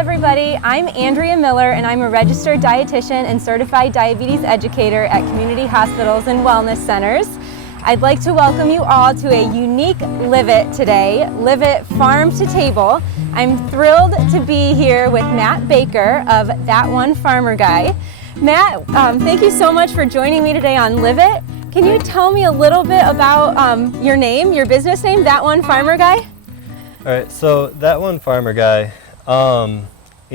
everybody, I'm Andrea Miller and I'm a registered dietitian and certified diabetes educator at community hospitals and wellness centers. I'd like to welcome you all to a unique LiveIt today, LiveIt Farm2Table. I'm thrilled to be here with Matt Baker of That One Farmer Guy. Matt, thank you so much for joining me today on LiveIt. Can you tell me a little bit about your name, your business name, That One Farmer Guy? All right, so That One Farmer Guy,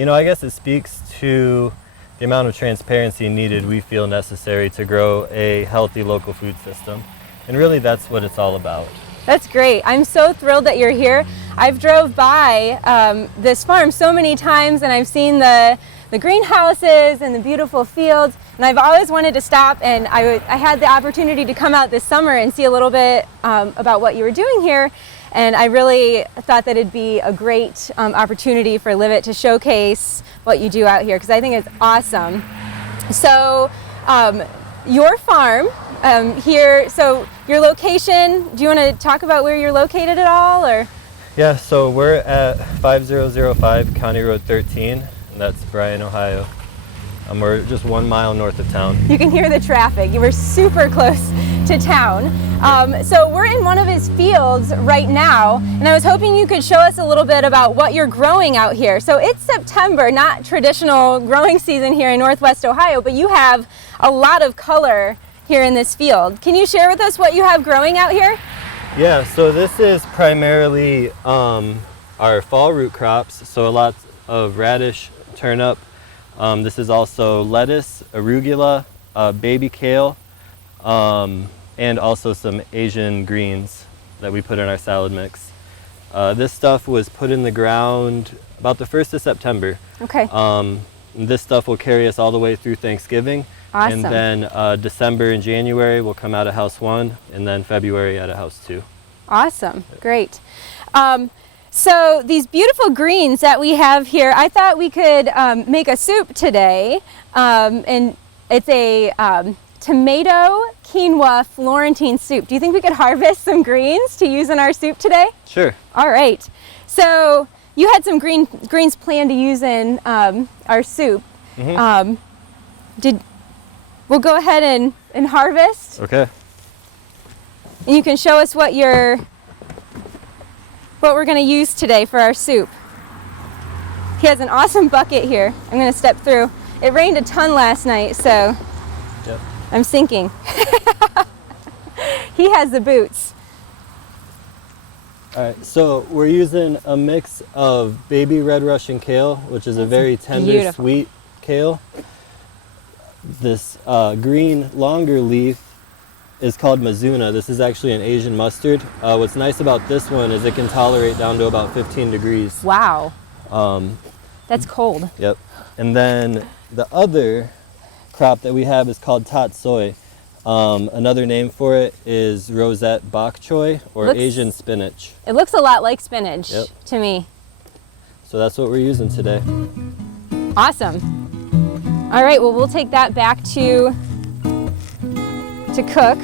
I guess it speaks to the amount of transparency needed we feel necessary to grow a healthy local food system. And really that's what it's all about. That's great. I'm so thrilled that you're here. I've drove by this farm so many times and I've seen the greenhouses and the beautiful fields, and I've always wanted to stop, and I had the opportunity to come out this summer and see a little bit about what you were doing here, and I really thought that it'd be a great opportunity for LiveIt to showcase what you do out here, because I think it's awesome. So your farm here, so your location, do you want to talk about where you're located at all? Or? Yeah, so we're at 5005 County Road 13. That's Bryan, Ohio. We're just 1 mile north of town. You can hear the traffic. You were super close to town. So we're in one of his fields right now, and I was hoping you could show us a little bit about what you're growing out here. So it's September, not traditional growing season here in Northwest Ohio, but you have a lot of color here in this field. Can you share with us what you have growing out here? Yeah, so this is primarily our fall root crops, so a lot of radish, turnip. This is also lettuce, arugula, baby kale, and also some Asian greens that we put in our salad mix. This stuff was put in the ground about the 1st of September. Okay. This stuff will carry us all the way through Thanksgiving. Awesome. And then December and January will come out of house 1, and then February out of house 2. Awesome, great. So these beautiful greens that we have here, I thought we could make a soup today, and it's a tomato quinoa Florentine soup. Do you think we could harvest some greens to use in our soup today? Sure. All right. So you had some greens planned to use in our soup. Mm-hmm. We'll go ahead and harvest. Okay. And you can show us what we're going to use today for our soup. He has an awesome bucket here. I'm going to step through. It rained a ton last night, so yep. I'm sinking. He has the boots. All right, so we're using a mix of baby red Russian kale, which is a very tender, beautiful, sweet kale. This green, longer leaf is called Mizuna. This is actually an Asian mustard. What's nice about this one is it can tolerate down to about 15 degrees. Wow. That's cold. Yep. And then the other crop that we have is called tatsoi. Another name for it is rosette bok choy, or Asian spinach. It looks a lot like spinach to me. So that's what we're using today. Awesome. All right, well, we'll take that back to cook.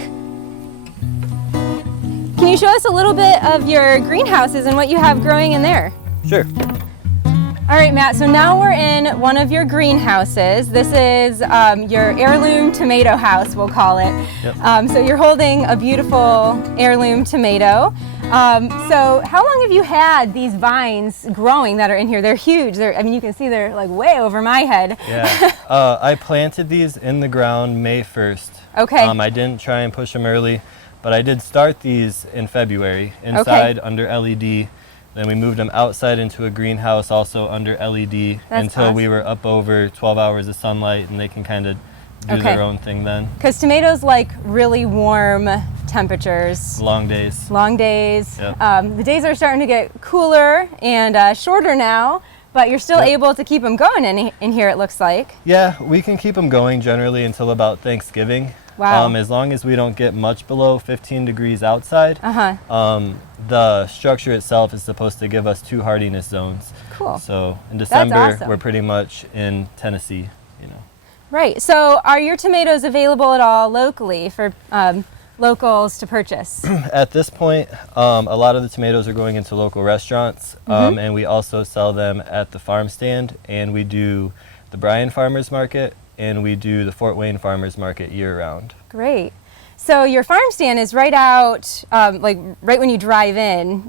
Can you show us a little bit of your greenhouses and what you have growing in there? Sure. All right, Matt, so now we're in one of your greenhouses. This is your heirloom tomato house, we'll call it. Yep. So you're holding a beautiful heirloom tomato. So how long have you had these vines growing that are in here? They're huge. You can see they're like way over my head. Yeah. I planted these in the ground May 1st. Okay. I didn't try and push them early, but I did start these in February inside under LED. Then we moved them outside into a greenhouse also under LED until awesome. We were up over 12 hours of sunlight, and they can kind of do their own thing then. Because tomatoes like really warm temperatures. Long days. Long days. Yep. The days are starting to get cooler and shorter now, but you're still able to keep them going in here, it looks like. Yeah, we can keep them going generally until about Thanksgiving. Wow. As long as we don't get much below 15 degrees outside. The structure itself is supposed to give us 2 hardiness zones. Cool. So in December, awesome. We're pretty much in Tennessee, Right. So are your tomatoes available at all locally for locals to purchase? At this point, a lot of the tomatoes are going into local restaurants, and we also sell them at the farm stand, and we do the Bryan Farmers Market, and we do the Fort Wayne Farmers Market year-round. Great. So your farm stand is right out, like right when you drive in.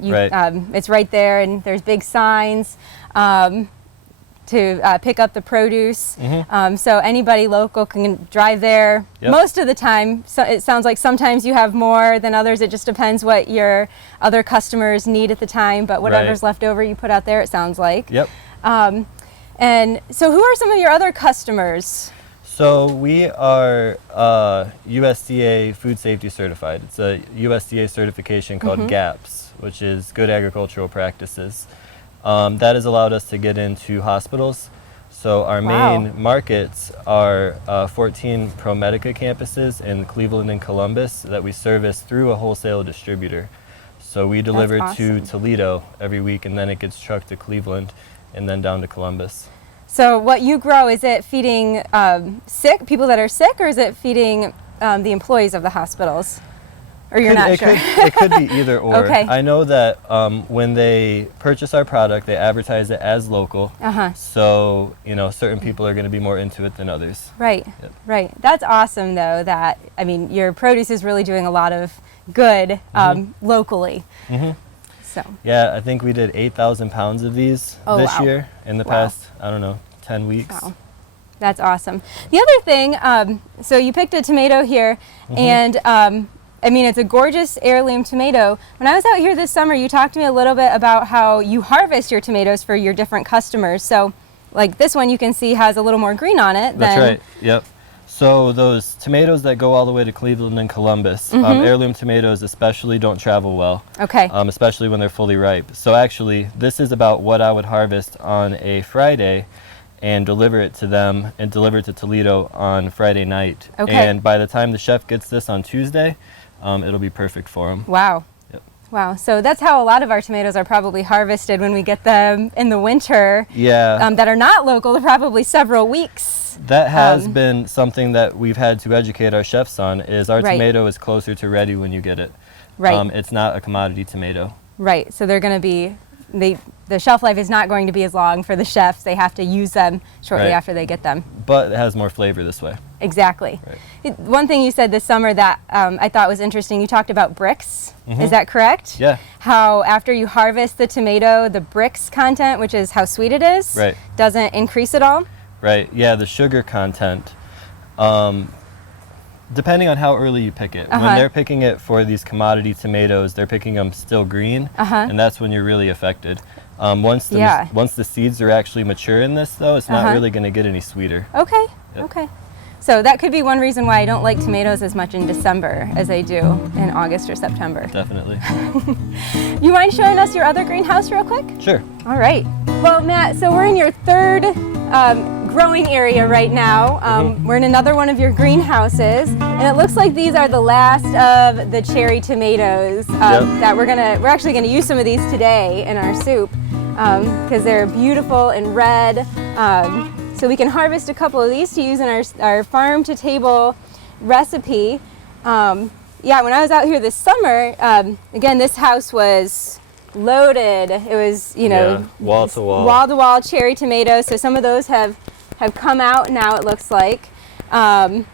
It's right there, and there's big signs to pick up the produce. So anybody local can drive there. Most of the time. So it sounds like sometimes you have more than others. It just depends what your other customers need at the time. But whatever's left over, you put out there. It sounds like. And so, who are some of your other customers? So we are USDA food safety certified. It's a USDA certification called GAPS, which is Good Agricultural Practices. That has allowed us to get into hospitals. So our main markets are 14 ProMedica campuses in Cleveland and Columbus that we service through a wholesale distributor. So we deliver to Toledo every week, and then it gets trucked to Cleveland and then down to Columbus. So what you grow, is it feeding people that are sick, or is it feeding the employees of the hospitals? Or you're not sure? It could be either or. Okay. I know that when they purchase our product, they advertise it as local. So, you know, certain people are going to be more into it than others. Right, right. That's awesome, though, that, I mean, your produce is really doing a lot of good locally. So. Yeah, I think we did 8,000 pounds of these this year in the past, I don't know, 10 weeks. Wow. That's awesome. The other thing, so you picked a tomato here, and I mean, it's a gorgeous heirloom tomato. When I was out here this summer, you talked to me a little bit about how you harvest your tomatoes for your different customers. So, like this one, you can see has a little more green on it. That's right, yep. So those tomatoes that go all the way to Cleveland and Columbus, heirloom tomatoes especially don't travel well, especially when they're fully ripe. So actually, this is about what I would harvest on a Friday and deliver it to them and deliver it to Toledo on Friday night. And by the time the chef gets this on Tuesday, it'll be perfect for them. Wow. Wow, so that's how a lot of our tomatoes are probably harvested when we get them in the winter. That are not local, they're probably several weeks. That has been something that we've had to educate our chefs on, is our tomato is closer to ready when you get it. It's not a commodity tomato. Right, so they're going to be, the shelf life is not going to be as long for the chefs. They have to use them shortly after they get them. But it has more flavor this way. Exactly. One thing you said this summer that I thought was interesting, you talked about bricks. Is that correct? Yeah. How after you harvest the tomato, the bricks content, which is how sweet it is, doesn't increase at all? Right, yeah, the sugar content, depending on how early you pick it. When they're picking it for these commodity tomatoes, they're picking them still green, and that's when you're really affected. Once the seeds are actually mature in this, though, it's not really going to get any sweeter. Okay. So that could be one reason why I don't like tomatoes as much in December as I do in August or September. Definitely. You mind showing us your other greenhouse real quick? Sure. All right. Well, Matt, so we're in your third growing area right now. We're in another one of your greenhouses, and it looks like these are the last of the cherry tomatoes that we're actually gonna use some of these today in our soup because they're beautiful and red. So we can harvest a couple of these to use in our Farm2Table recipe. Yeah, when I was out here this summer, again, this house was loaded. It was, you know, wall-to-wall cherry tomatoes. So some of those have come out now, it looks like. And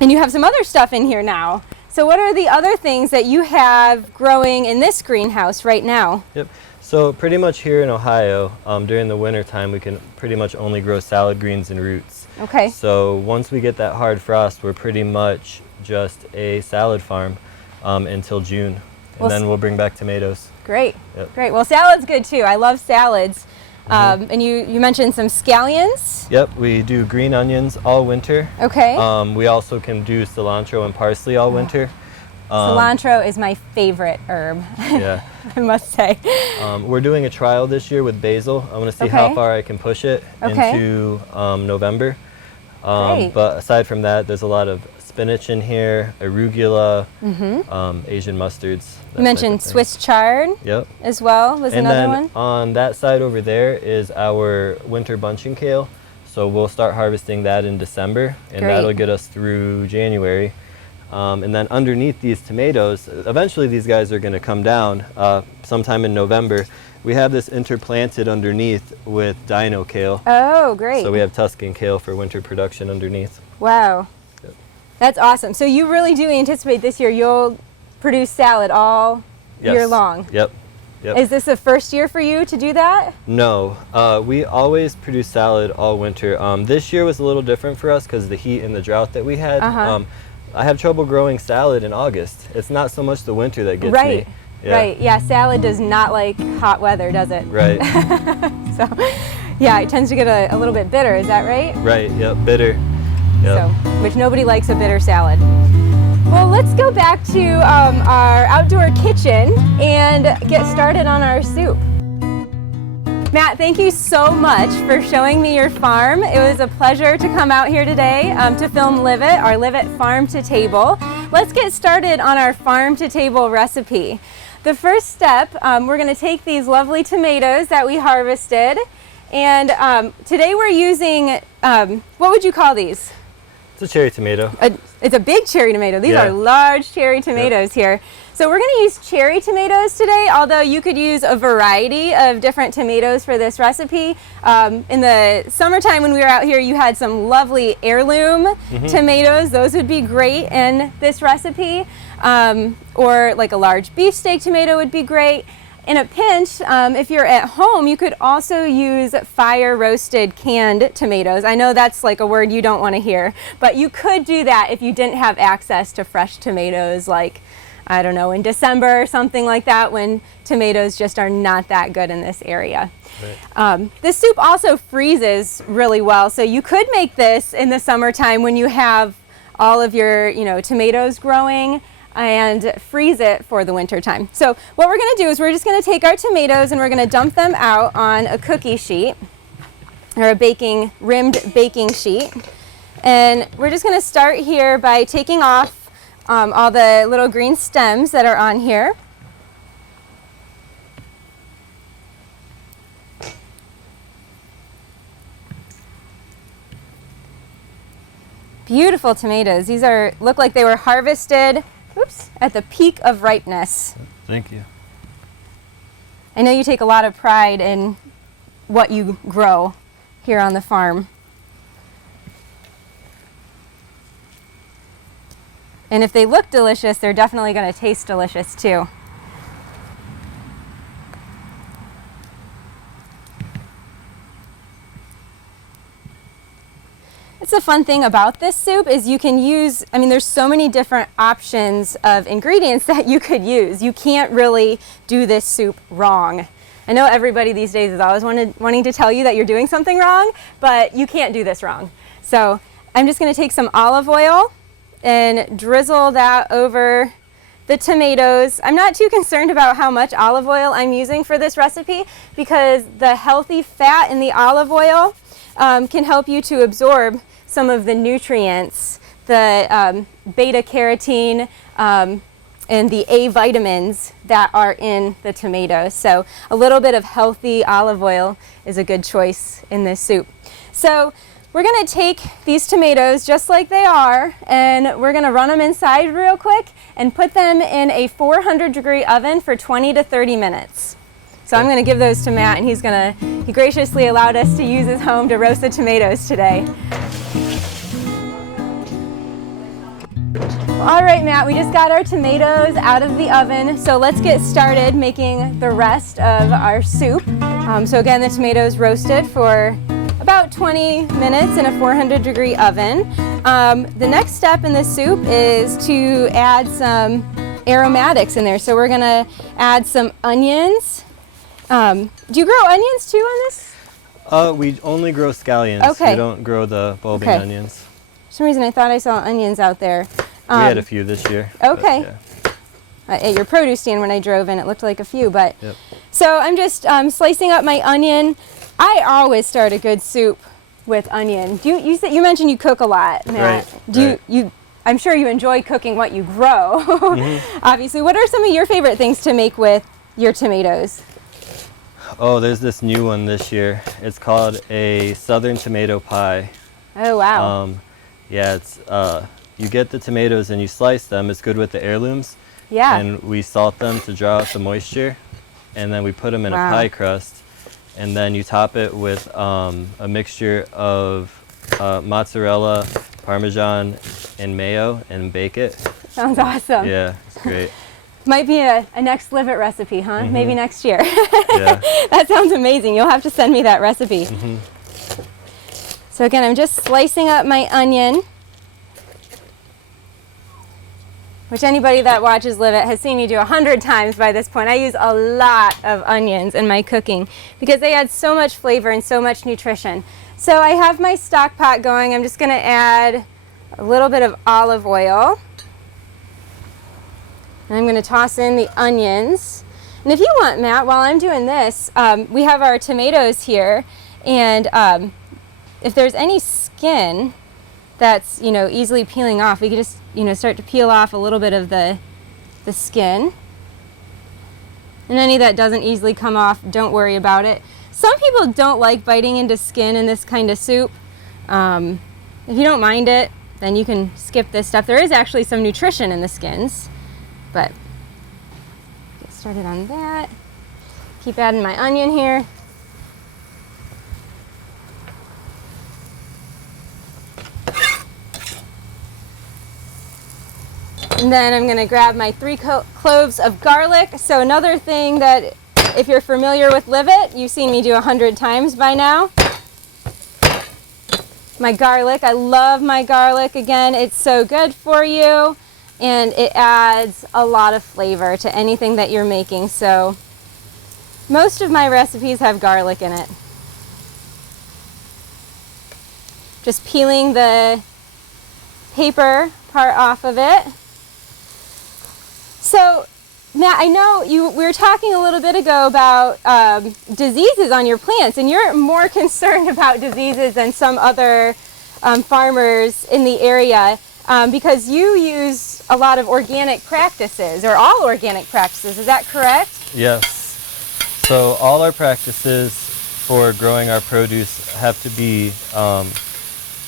you have some other stuff in here now. So what are the other things that you have growing in this greenhouse right now? So pretty much here in Ohio, during the winter time, we can pretty much only grow salad greens and roots. So once we get that hard frost, we're pretty much just a salad farm until June. And then we'll bring back tomatoes. Great. Great. Well, salad's good too. I love salads. And you mentioned some scallions. We do green onions all winter. We also can do cilantro and parsley all winter. Cilantro is my favorite herb, I must say. We're doing a trial this year with basil. I want to see how far I can push it into November. But aside from that, there's a lot of spinach in here, arugula, Asian mustards. You mentioned Swiss chard as well, was another one. And then on that side over there is our winter bunching kale. So we'll start harvesting that in December, and that'll get us through January. And then underneath these tomatoes, eventually these guys are going to come down sometime in November. We have this interplanted underneath with dino kale. Oh, great. So we have Tuscan kale for winter production underneath. Wow. Yep. That's awesome. So you really do anticipate this year you'll produce salad all year long? Yep. Yep. Is this the first year for you to do that? No, we always produce salad all winter. This year was a little different for us because of the heat and the drought that we had. I have trouble growing salad in August. It's not so much the winter that gets me. Yeah. Right, yeah, salad does not like hot weather, does it? Right. So, yeah, it tends to get a little bit bitter, is that right? Right, yep, bitter. Yep. So, which nobody likes a bitter salad. Well, let's go back to our outdoor kitchen and get started on our soup. Matt, thank you so much for showing me your farm. It was a pleasure to come out here today to film LiveIt, our LiveIt Farm to Table. Let's get started on our Farm to Table recipe. The first step, we're going to take these lovely tomatoes that we harvested, and today we're using, what would you call these? It's a cherry tomato. It's a big cherry tomato. These are large cherry tomatoes here. So we're going to use cherry tomatoes today, although you could use a variety of different tomatoes for this recipe. In the summertime when we were out here, you had some lovely heirloom tomatoes. Those would be great in this recipe. Or like a large beefsteak tomato would be great. In a pinch, if you're at home, you could also use fire roasted canned tomatoes. I know that's like a word you don't want to hear, but you could do that if you didn't have access to fresh tomatoes, like, I don't know, in December or something like that, when tomatoes just are not that good in this area. Right. This soup also freezes really well, so you could make this in the summertime when you have all of your, tomatoes growing, and freeze it for the winter time. So what we're going to do is we're just going to take our tomatoes and we're going to dump them out on a cookie sheet or a rimmed baking sheet. And we're just going to start here by taking off all the little green stems that are on here. Beautiful tomatoes. These look like they were harvested at the peak of ripeness. Thank you. I know you take a lot of pride in what you grow here on the farm. And if they look delicious, they're definitely going to taste delicious too. It's the fun thing about this soup is you can use, there's so many different options of ingredients that you could use. You can't really do this soup wrong. I know everybody these days is always wanting to tell you that you're doing something wrong, but you can't do this wrong. So I'm just going to take some olive oil and drizzle that over the tomatoes. I'm not too concerned about how much olive oil I'm using for this recipe because the healthy fat in the olive oil can help you to absorb some of the nutrients, the beta carotene and the A vitamins that are in the tomatoes. So a little bit of healthy olive oil is a good choice in this soup. So we're going to take these tomatoes just like they are, and we're going to run them inside real quick and put them in a 400-degree oven for 20 to 30 minutes. So I'm going to give those to Matt, and he graciously allowed us to use his home to roast the tomatoes today. All right, Matt, we just got our tomatoes out of the oven, so let's get started making the rest of our soup. So again, the tomatoes roasted for about 20 minutes in a 400-degree oven. The next step in the soup is to add some aromatics in there. So we're gonna add some onions. Do you grow onions too on this? We only grow scallions. Okay. We don't grow the bulbing onions. For some reason I thought I saw onions out there. We had a few this year. Okay. Yeah. At your produce stand when I drove in, it looked like a few, but. Yep. So I'm just slicing up my onion. I always start a good soup with onion. You mentioned you cook a lot, Matt. Right. I'm sure you enjoy cooking what you grow. Obviously, what are some of your favorite things to make with your tomatoes? Oh, there's this new one this year. It's called a southern tomato pie. Oh wow. Yeah, it's you get the tomatoes and you slice them. It's good with the heirlooms. Yeah. And we salt them to draw out the moisture, and then we put them in a pie crust, and then you top it with a mixture of mozzarella, Parmesan, and mayo, and bake it. Sounds awesome. Yeah, it's great. Might be a next LiveIt recipe, huh? Mm-hmm. Maybe next year. Yeah. That sounds amazing. You'll have to send me that recipe. Mm-hmm. So again, I'm just slicing up my onion, which anybody that watches LiveIt has seen me do 100 times by this point. I use a lot of onions in my cooking because they add so much flavor and so much nutrition. So I have my stock pot going. I'm just going to add a little bit of olive oil. And I'm going to toss in the onions. And if you want, Matt, while I'm doing this, we have our tomatoes here. And if there's any skin that's, easily peeling off, we can just, start to peel off a little bit of the skin. And any that doesn't easily come off, don't worry about it. Some people don't like biting into skin in this kind of soup. If you don't mind it, then you can skip this stuff. There is actually some nutrition in the skins, but get started on that. Keep adding my onion here. And then I'm going to grab my 3 cloves of garlic. So another thing that, if you're familiar with LiveIt, you've seen me do 100 times by now. My garlic, I love my garlic. Again, it's so good for you, and it adds a lot of flavor to anything that you're making. So most of my recipes have garlic in it. Just peeling the paper part off of it. So, Matt, I know we were talking a little bit ago about diseases on your plants, and you're more concerned about diseases than some other farmers in the area because you use a lot of organic practices, or all organic practices. Is that correct? Yes. So all our practices for growing our produce have to be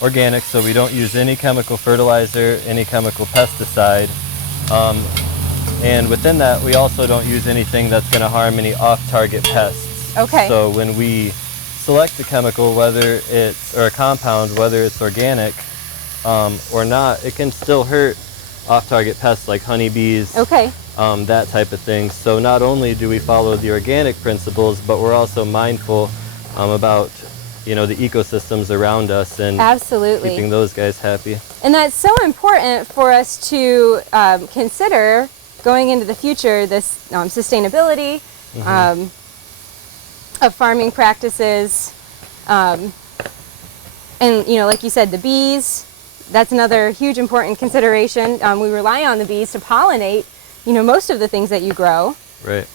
organic, so we don't use any chemical fertilizer, any chemical pesticide. And within that, we also don't use anything that's going to harm any off-target pests. Okay. So when we select a chemical, whether it's, or a compound, whether it's organic or not, it can still hurt off-target pests like honeybees, okay, that type of thing. So not only do we follow the organic principles, but we're also mindful about the ecosystems around us and absolutely keeping those guys happy. And that's so important for us to consider going into the future, this sustainability of farming practices. And like you said, the bees, that's another huge important consideration. We rely on the bees to pollinate, most of the things that you grow. Right.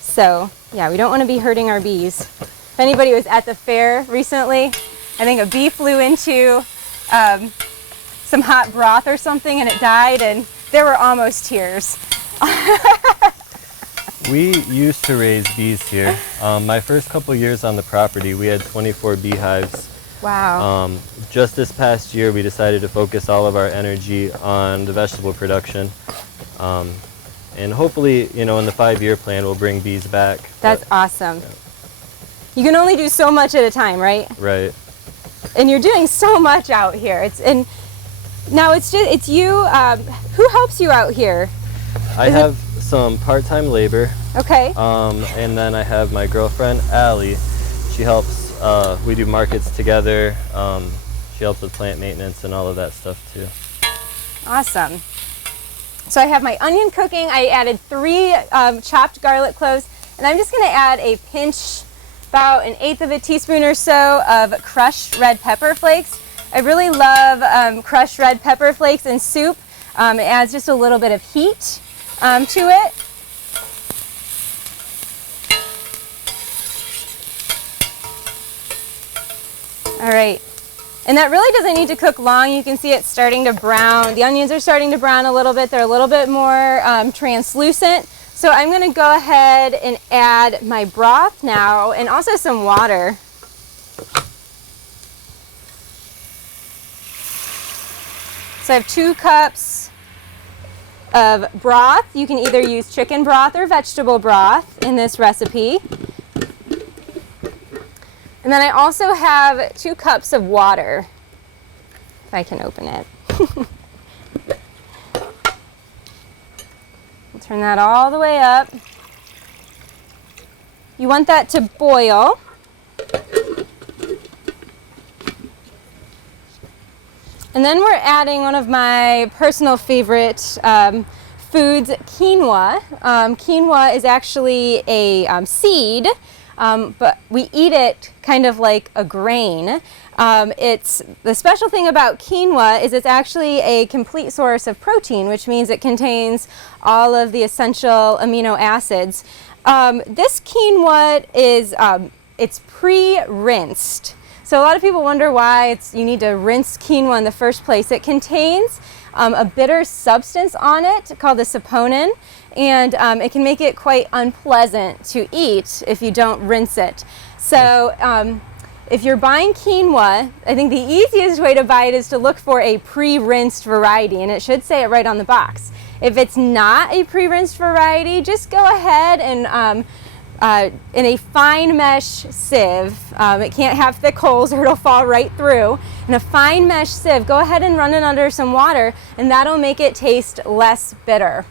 So, yeah, we don't want to be hurting our bees. If anybody was at the fair recently, I think a bee flew into some hot broth or something and it died, and there were almost tears. We used to raise bees here. My first couple years on the property, we had 24 beehives. Wow. Just this past year, we decided to focus all of our energy on the vegetable production. And hopefully, in the 5-year plan, we'll bring bees back. That's awesome. Yeah. You can only do so much at a time, right? Right. And you're doing so much out here. Now it's you. Who helps you out here? I have some part-time labor. Okay. And then I have my girlfriend, Allie. She helps, we do markets together. She helps with plant maintenance and all of that stuff too. Awesome. So I have my onion cooking. I added 3 chopped garlic cloves, and I'm just gonna add a pinch, about 1/8 of a teaspoon or so of crushed red pepper flakes. I really love crushed red pepper flakes in soup. It adds just a little bit of heat to it. All right, and that really doesn't need to cook long. You can see it starting to brown. The onions are starting to brown a little bit. They're a little bit more translucent. So I'm going to go ahead and add my broth now, and also some water. So I have 2 cups of broth. You can either use chicken broth or vegetable broth in this recipe. And then I also have 2 cups of water, if I can open it. Turn that all the way up. You want that to boil. And then we're adding one of my personal favorite foods, quinoa. Quinoa is actually a seed, but we eat it kind of like a grain. The special thing about quinoa is it's actually a complete source of protein, which means it contains all of the essential amino acids. This quinoa is it's pre-rinsed. So a lot of people wonder why you need to rinse quinoa in the first place. It contains a bitter substance on it called the saponin, and it can make it quite unpleasant to eat if you don't rinse it. So if you're buying quinoa, I think the easiest way to buy it is to look for a pre-rinsed variety, and it should say it right on the box. If it's not a pre-rinsed variety, just go ahead and in a fine mesh sieve, it can't have thick holes or it'll fall right through. In a fine mesh sieve, go ahead and run it under some water, and that'll make it taste less bitter.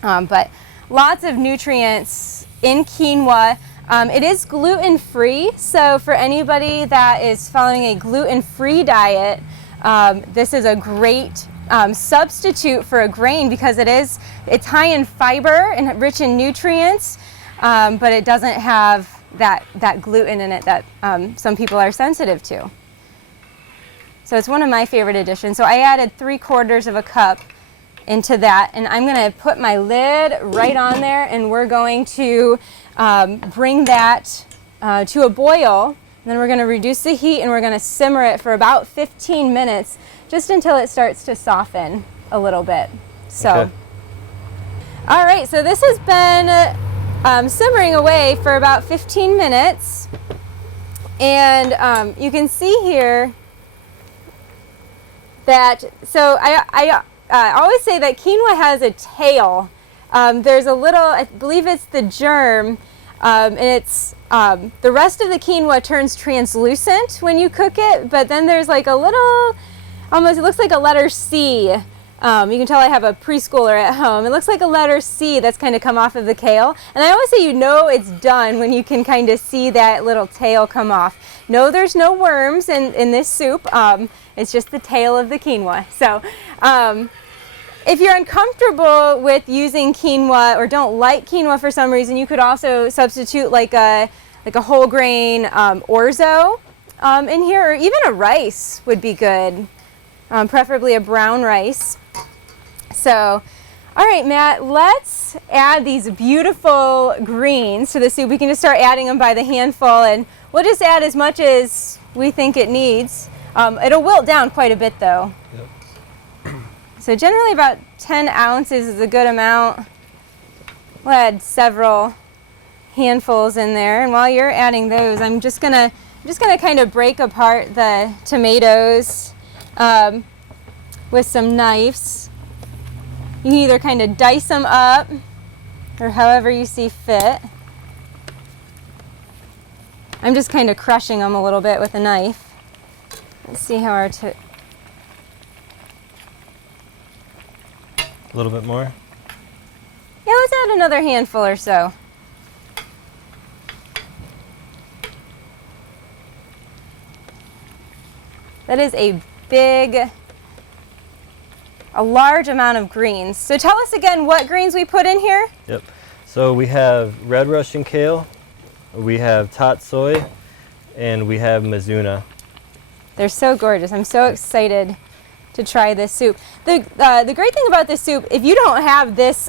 But lots of nutrients in quinoa. It is gluten-free, so for anybody that is following a gluten-free diet, this is a great substitute for a grain because it's high in fiber and rich in nutrients. But it doesn't have that gluten in it that some people are sensitive to. So it's one of my favorite additions. So I added 3/4 of a cup into that, and I'm going to put my lid right on there, and we're going to bring that to a boil. And then we're going to reduce the heat, and we're going to simmer it for about 15 minutes, just until it starts to soften a little bit. So, okay. All right, so this has been simmering away for about 15 minutes, and you can see here that, so I always say that quinoa has a tail. There's a little, I believe it's the germ, and it's the rest of the quinoa turns translucent when you cook it, but then there's like a little, almost, it looks like a letter C. You can tell I have a preschooler at home. It looks like a letter C that's kind of come off of the kale. And I always say you know it's done when you can kind of see that little tail come off. No, there's no worms in this soup. It's just the tail of the quinoa. So if you're uncomfortable with using quinoa or don't like quinoa for some reason, you could also substitute like a whole grain orzo in here, or even a rice would be good. Preferably a brown rice. So, all right, Matt, let's add these beautiful greens to the soup. We can just start adding them by the handful, and we'll just add as much as we think it needs. It'll wilt down quite a bit, though. Yep. So generally about 10 ounces is a good amount. We'll add several handfuls in there, and while you're adding those, I'm just gonna kind of break apart the tomatoes with some knives. You can either kind of dice them up or however you see fit. I'm just kind of crushing them a little bit with a knife. Let's see how our a little bit more? Yeah, let's add another handful or so. That is a large amount of greens. So tell us again what greens we put in here. Yep. So we have red Russian kale, we have tatsoi, and we have mizuna. They're so gorgeous. I'm so excited to try this soup. The great thing about this soup, if you don't have this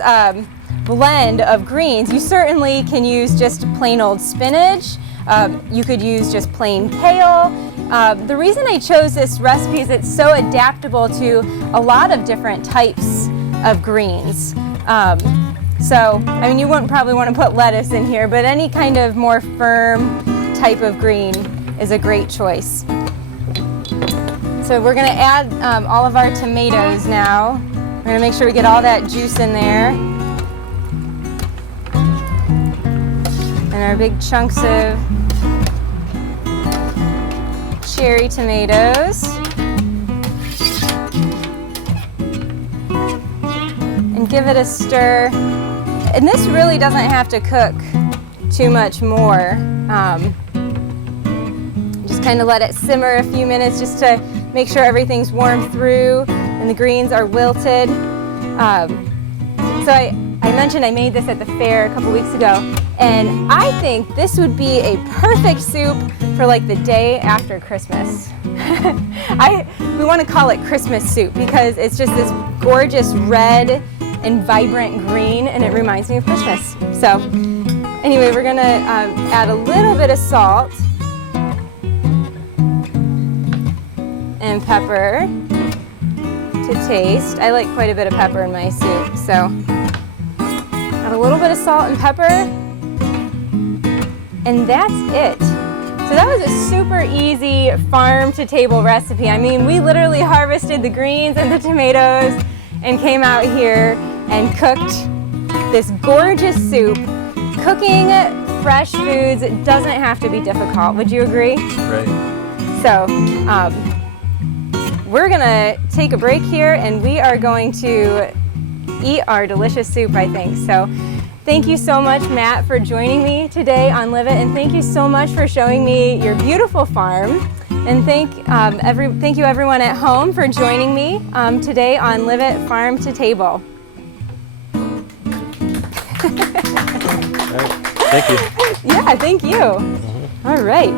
blend of greens, you certainly can use just plain old spinach. You could use just plain kale. The reason I chose this recipe is it's so adaptable to a lot of different types of greens. So, I mean, you wouldn't probably want to put lettuce in here, but any kind of more firm type of green is a great choice. So So we're gonna add all of our tomatoes now. We're gonna make sure we get all that juice in there. And our big chunks of cherry tomatoes. And give it a stir. And this really doesn't have to cook too much more. Just kind of let it simmer a few minutes just to make sure everything's warm through and the greens are wilted. So I mentioned I made this at the fair a couple weeks ago, and I think this would be a perfect soup for like the day after Christmas. We want to call it Christmas soup because it's just this gorgeous red and vibrant green, and it reminds me of Christmas. So anyway, we're gonna add a little bit of salt and pepper to taste. I like quite a bit of pepper in my soup, so add a little bit of salt and pepper, and that's it. So that was a super easy farm-to-table recipe. I mean, we literally harvested the greens and the tomatoes and came out here and cooked this gorgeous soup. Cooking fresh foods doesn't have to be difficult. Would you agree? Right. So we're gonna take a break here and we are going to eat our delicious soup, I think. So thank you so much, Matt, for joining me today on LiveIt, and thank you so much for showing me your beautiful farm. And thank you everyone at home for joining me today on LiveIt Farm to Table. All right. Thank you. Yeah, thank you. All right.